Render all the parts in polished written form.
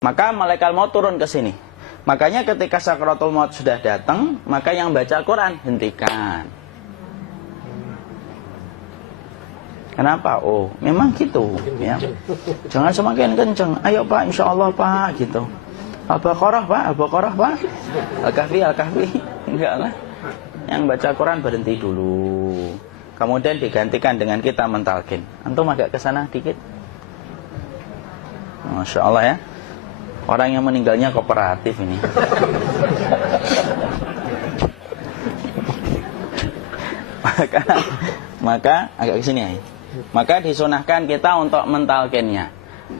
Maka malaikat maut turun ke sini. Makanya ketika sakaratul maut sudah datang, maka yang baca Quran hentikan. Kenapa? Oh, memang gitu ya. Jangan semakin kencang. Ayo Pak, insya Allah Pak, gitu. Al-Baqarah Pak, Al-Baqarah Pak. Al-Kahfi, Al-Kahfi. Enggak lah. Yang baca Quran berhenti dulu. Kemudian digantikan dengan kita mentalkin. Antum agak ke sana dikit. Masya Allah ya. Orang yang meninggalnya kooperatif ini. maka agak ke sini ya. Maka disunahkan kita untuk mentalkinnya.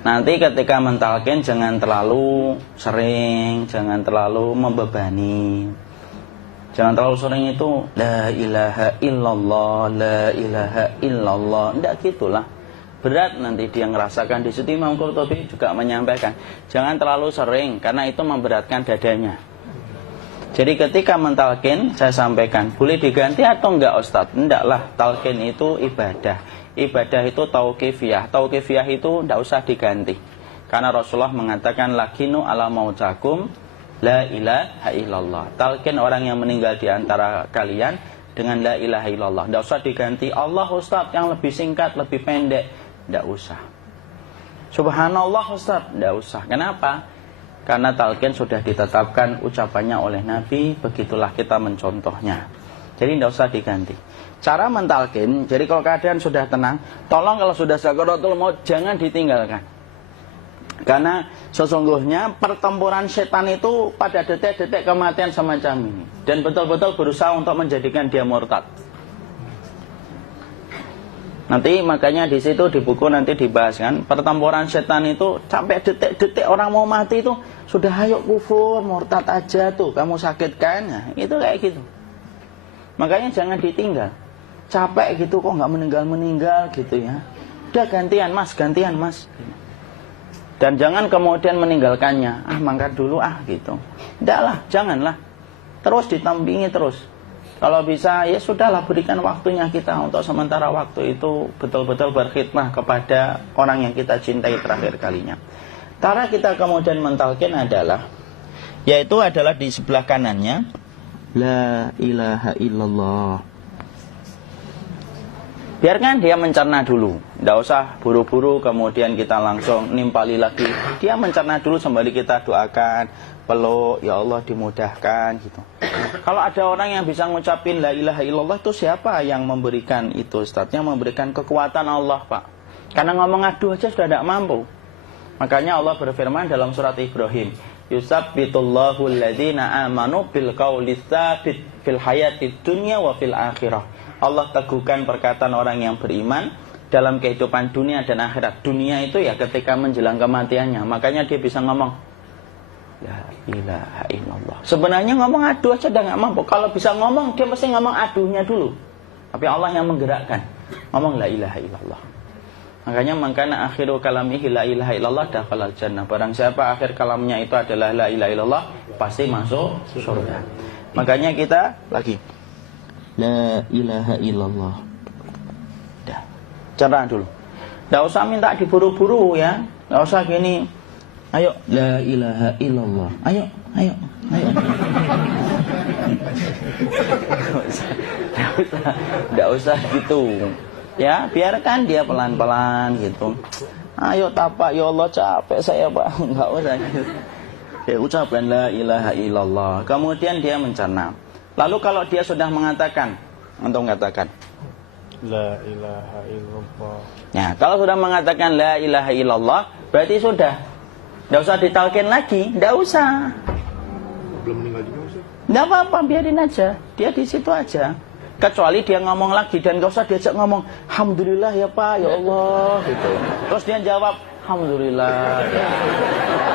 Nanti ketika mentalkin jangan terlalu sering, jangan terlalu membebani. Jangan terlalu sering itu la ilaha illallah, la ilaha illallah. Tidak gitulah. Berat nanti dia ngerasakan. Di situ Imam Qurtubi juga menyampaikan, jangan terlalu sering karena itu memberatkan dadanya. Jadi ketika mentalkin, saya sampaikan, boleh diganti atau enggak Ustadz? Enggaklah, talkin itu ibadah. Ibadah itu tauqifiyah. Tauqifiyah itu enggak usah diganti. Karena Rasulullah mengatakan, lakinu ala mautakum la ilaha illallah. Talkin orang yang meninggal di antara kalian dengan la ilaha illallah. Enggak usah diganti Allah Ustadz yang lebih singkat, lebih pendek. Enggak usah. Subhanallah Ustadz, enggak usah. Kenapa? Karena talqin sudah ditetapkan ucapannya oleh Nabi, begitulah kita mencontohnya. Jadi tidak usah diganti. Cara mentalqin, jadi kalau keadaan sudah tenang, tolong kalau sudah sakaratul maut jangan ditinggalkan. Karena sesungguhnya pertempuran setan itu pada detik-detik kematian semacam ini. Dan betul-betul berusaha untuk menjadikan dia murtad. Nanti makanya di situ di buku nanti dibahas kan, pertempuran setan itu sampai detik-detik orang mau mati itu sudah ayo kufur, murtad aja tuh, kamu sakit kan? Nah, itu kayak gitu. Makanya jangan ditinggal. Capek gitu kok nggak meninggal gitu ya. Udah gantian mas. Dan jangan kemudian meninggalkannya. Mangkat dulu gitu. Tidaklah, janganlah. Terus ditampingi terus. Kalau bisa ya sudahlah, berikan waktunya kita untuk sementara waktu itu betul-betul berkhidmah kepada orang yang kita cintai terakhir kalinya. Cara kita kemudian mentalkin adalah, yaitu adalah di sebelah kanannya la ilaha illallah. Biarkan dia mencerna dulu, tidak usah buru-buru kemudian kita langsung nimpali lagi. Dia mencerna dulu sembari kita doakan, peluk, ya Allah dimudahkan gitu. Kalau ada orang yang bisa ngucapin la ilaha illallah, itu siapa yang memberikan itu Ustaz? Yang memberikan kekuatan Allah Pak. Karena ngomong aduh aja sudah tidak mampu. Makanya Allah berfirman dalam surat Ibrahim, yusabbitullahu alladhina amanu bil qawli tsabit fil hayatid dunya wa fil akhirah. Allah teguhkan perkataan orang yang beriman dalam kehidupan dunia dan akhirat. Dunia itu ya ketika menjelang kematiannya. Makanya dia bisa ngomong la ilaha illallah. Sebenarnya ngomong aduh aja udah gak mampu. Kalau bisa ngomong, dia mesti ngomong aduhnya dulu. Tapi Allah yang menggerakkan. Ngomong la ilaha illallah. Makanya makana akhiru kalamihi la ilaha illallah dakhalal jannah. Barang siapa akhir kalamnya itu adalah la ilaha illallah, pasti masuk surga. Makanya kita lagi la ilaha illallah. Dah. Cerna dulu. Enggak usah minta diburu-buru ya. Enggak usah gini. Ayo la ilaha illallah. Ayo. Enggak usah gitu. Ya, biarkan dia pelan-pelan gitu. Ayo tapak, ya Allah capek saya Pak. Enggak usah gitu. Ya, ucapkan la ilaha illallah. Kemudian dia mencerna. Lalu kalau dia sudah mengatakan, untuk mengatakan la ilaha illallah. Ya, kalau sudah mengatakan la ilaha illallah, berarti sudah. Enggak usah ditalkin lagi, enggak usah. Belum meninggal juga Ustaz? Enggak apa-apa, biarin aja. Dia di situ aja. Kecuali dia ngomong lagi dan enggak usah diajak ngomong, alhamdulillah ya Pak, ya Allah gitu. Terus dia jawab, alhamdulillah. Ya.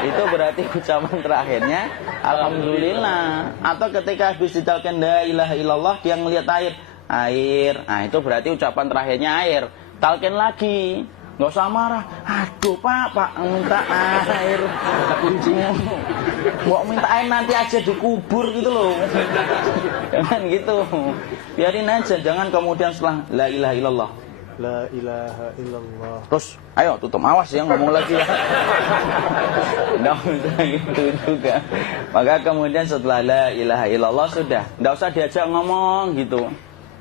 Itu berarti ucapan terakhirnya alhamdulillah. Atau ketika habis ditalkin la ilaha illallah, dia ngelihat air. Nah, itu berarti ucapan terakhirnya air. Talkin lagi. Nggak usah marah. Aduh Pak minta air. Kuncinya. Mau minta air nanti aja dikubur gitu loh. Jangan gitu. Biarin aja. Jangan kemudian setelah la ilaha illallah. La ilaha illallah. Terus, ayo tutup, awas ya ngomong lagi ya. Nggak usah gitu juga. Maka kemudian setelah la ilaha illallah sudah, nggak usah diajak ngomong gitu.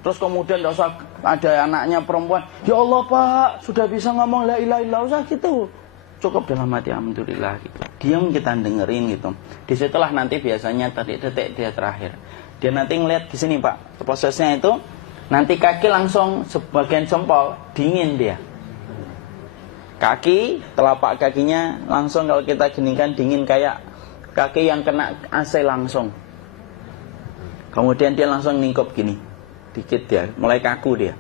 Terus kemudian nggak usah ada anaknya perempuan, ya Allah Pak, sudah bisa ngomong la ilaha illallah, usah gitu. Cukup dalam hati alhamdulillah gitu. Diam kita dengerin gitu. Disitulah nanti biasanya tadi detik dia terakhir. Dia nanti ngeliat di sini Pak, prosesnya itu. Nanti kaki langsung sebagian jempol dingin dia. Kaki, telapak kakinya langsung kalau kita geningkan dingin kayak kaki yang kena AC langsung. Kemudian dia langsung ningkup gini, dikit dia, mulai kaku dia.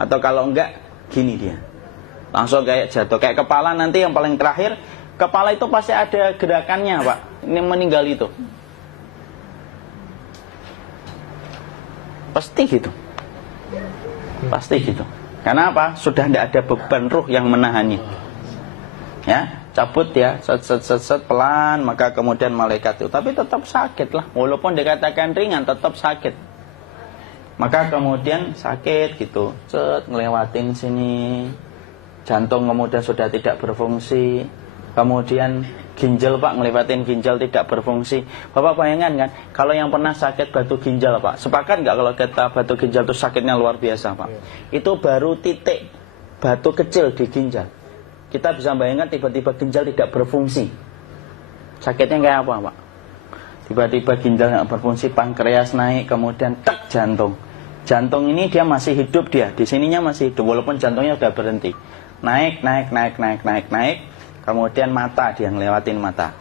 Atau kalau enggak, gini dia. Langsung kayak jatuh, kayak kepala nanti yang paling terakhir. Kepala itu pasti ada gerakannya Pak, ini meninggal itu. Pasti gitu. Pasti gitu. Karena apa? Sudah tidak ada beban ruh yang menahannya. Ya, cabut ya, set pelan, maka kemudian malaikat itu. Tapi tetap sakit lah. Walaupun dikatakan ringan, tetap sakit. Maka kemudian sakit gitu. Set ngelewatin sini. Jantung kemudian sudah tidak berfungsi. Kemudian ginjal Pak, ngelewatin ginjal tidak berfungsi. Bapak bayangkan kan, kalau yang pernah sakit batu ginjal Pak, sepakat nggak kalau kita batu ginjal itu sakitnya luar biasa Pak? Itu baru titik batu kecil di ginjal. Kita bisa bayangkan tiba-tiba ginjal tidak berfungsi. Sakitnya kayak apa Pak? Tiba-tiba ginjal nggak berfungsi, pankreas naik, kemudian tak jantung. Jantung ini dia masih hidup dia, di sininya masih hidup walaupun jantungnya sudah berhenti. Naik. Kemudian mata, dia ngelewatin mata.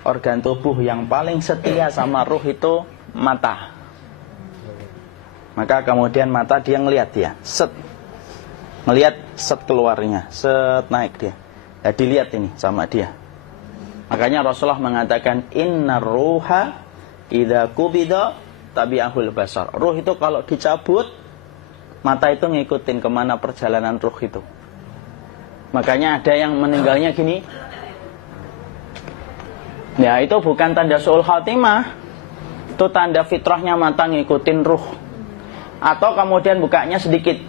Organ tubuh yang paling setia sama ruh itu mata. Maka kemudian mata dia ngelihat dia, set. Ngelihat set keluarnya, set naik dia. Ya dilihat ini sama dia. Makanya Rasulullah mengatakan innar ruha idza qubida tabi'ahul basar. Ruh itu kalau dicabut, mata itu ngikutin kemana perjalanan ruh itu. Makanya ada yang meninggalnya gini. Ya itu bukan tanda su'ul khatimah. Itu tanda fitrahnya mata ngikutin ruh. Atau kemudian bukanya sedikit.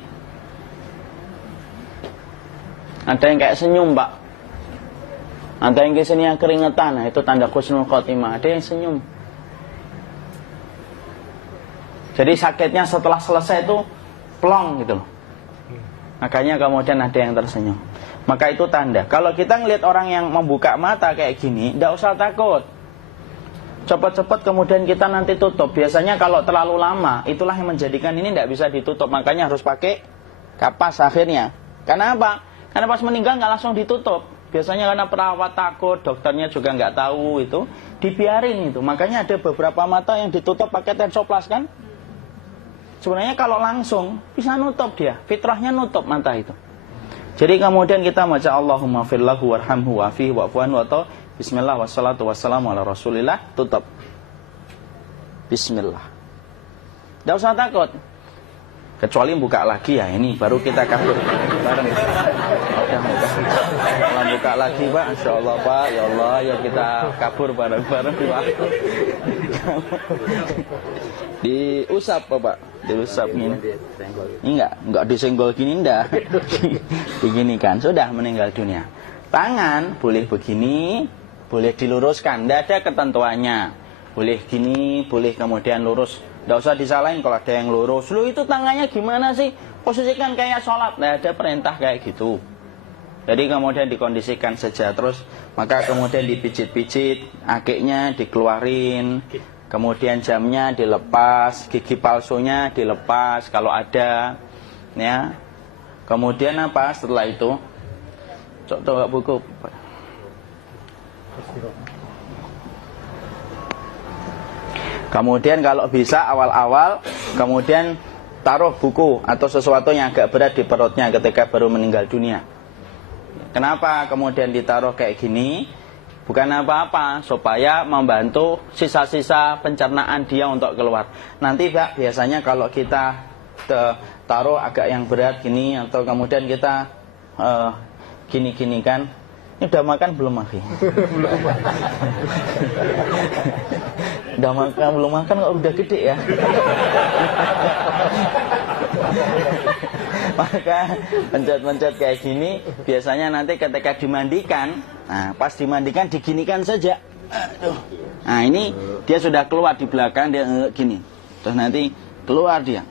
Ada yang kayak senyum Pak. Ada yang kesini yang keringetan. Nah, itu tanda husnul khatimah. Ada yang senyum. Jadi sakitnya setelah selesai itu plong gitu loh. Makanya kemudian ada yang tersenyum. Maka itu tanda. Kalau kita ngelihat orang yang membuka mata kayak gini, tidak usah takut. Cepat-cepat kemudian kita nanti tutup. Biasanya kalau terlalu lama, itulah yang menjadikan ini tidak bisa ditutup. Makanya harus pakai kapas akhirnya. Karena apa? Karena pas meninggal nggak langsung ditutup. Biasanya karena perawat takut, dokternya juga nggak tahu itu, dibiarin itu. Makanya ada beberapa mata yang ditutup pakai tensoplas kan? Sebenarnya kalau langsung bisa nutup dia, fitrahnya nutup mata itu. Jadi kemudian kita baca Allahumma firlahu warhamhu wa'afihi wa'fuanhu atau bismillah wassalatu wassalamu ala rasulillah, tutup. Bismillah. Tidak usah takut. Kecuali buka lagi ya, ini baru kita kabur bareng. Kalau buka lagi Pak, Insya Allah Pak, ya Allah ya kita kabur bareng-bareng Pak. Diusap Pak, diusap gini. Ini enggak disenggol gini enggak. Begini kan, sudah meninggal dunia. Tangan boleh begini, boleh diluruskan, enggak ada ketentuannya. Boleh gini, boleh kemudian lurus. Tidak usah disalahin kalau ada yang lurus. Lu itu tangannya gimana sih? Posisikan kayak sholat. Nah, ada perintah kayak gitu. Jadi kemudian dikondisikan saja. Terus maka kemudian dipijit-pijit, akiknya dikeluarin. Kemudian jamnya dilepas, gigi palsunya dilepas kalau ada. Ya. Kemudian apa setelah itu? Coba buku. Kemudian kalau bisa awal-awal kemudian taruh buku atau sesuatu yang agak berat di perutnya ketika baru meninggal dunia. Kenapa kemudian ditaruh kayak gini? Bukan apa-apa, supaya membantu sisa-sisa pencernaan dia untuk keluar. Nanti Pak, biasanya kalau kita taruh agak yang berat gini atau kemudian kita gini-gini kan, ini udah makan belum Akhi? Udah makan belum makan kok udah gede ya? Maka pencet-pencet kayak gini biasanya nanti ketika dimandikan, nah pas dimandikan diginikan saja. Aduh. Nah ini dia sudah keluar di belakang, dia gini. Terus nanti keluar dia.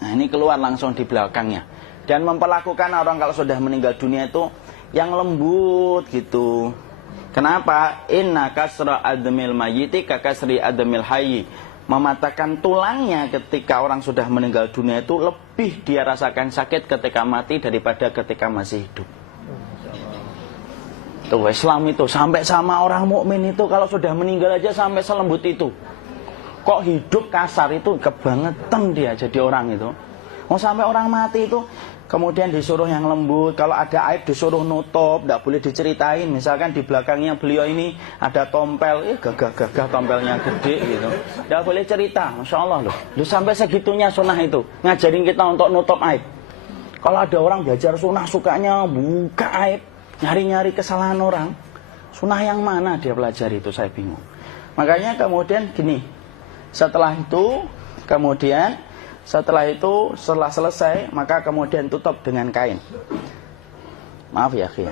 Nah ini keluar langsung di belakangnya. Dan memperlakukan orang kalau sudah meninggal dunia itu yang lembut gitu. Kenapa? Inna kasra admil mayyiti kakasri admil hayyi. Mematahkan tulangnya ketika orang sudah meninggal dunia itu lebih dia rasakan sakit ketika mati daripada ketika masih hidup. Tuh Islam itu sampai sama orang mukmin itu kalau sudah meninggal aja sampai selembut itu. Kok hidup kasar itu kebangetan dia jadi orang itu. Oh sampai orang mati itu kemudian disuruh yang lembut, kalau ada aib disuruh nutup, tidak boleh diceritain. Misalkan di belakangnya beliau ini ada tompel, gagah-gagah tompelnya gede gitu. Tidak boleh cerita, Masya Allah loh. Sampai segitunya sunnah itu, ngajarin kita untuk nutup aib. Kalau ada orang belajar sunnah sukanya buka aib, nyari-nyari kesalahan orang. Sunnah yang mana dia pelajari itu, saya bingung. Makanya kemudian gini, setelah selesai, maka kemudian tutup dengan kain. Maaf ya, Khi.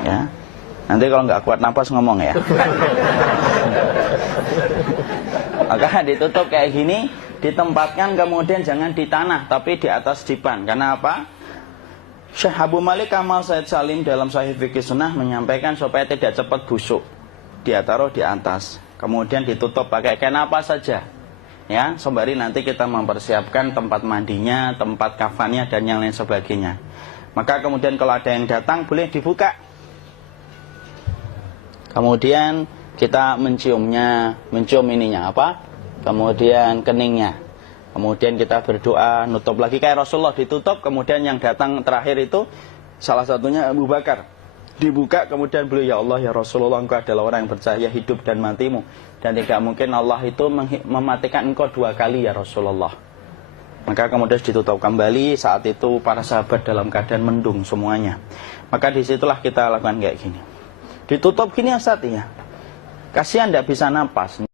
Ya. Nanti kalau nggak kuat napas ngomong ya. Maka ditutup kayak gini, ditempatkan kemudian jangan di tanah, tapi di atas dipan. Karena apa? Syekh Abu Malik Kamal Said Salim dalam Sahih Fikih Sunnah menyampaikan supaya tidak cepat busuk. Dia taruh di atas. Kemudian ditutup pakai kain apa saja, ya, sembari nanti kita mempersiapkan tempat mandinya, tempat kafannya dan yang lain sebagainya. Maka kemudian kalau ada yang datang boleh dibuka. Kemudian kita mencium ininya apa? Kemudian keningnya. Kemudian kita berdoa, nutup lagi kayak Rasulullah ditutup. Kemudian yang datang terakhir itu salah satunya Abu Bakar. Dibuka kemudian beliau, ya Allah ya Rasulullah, engkau adalah orang yang percaya hidup dan matimu, dan tidak mungkin Allah itu mematikan engkau 2 kali ya Rasulullah. Maka kemudian ditutup kembali. Saat itu para sahabat dalam keadaan mendung semuanya. Maka disitulah kita lakukan kayak gini, ditutup gini Ustaz ya. Kasihan tidak bisa napas.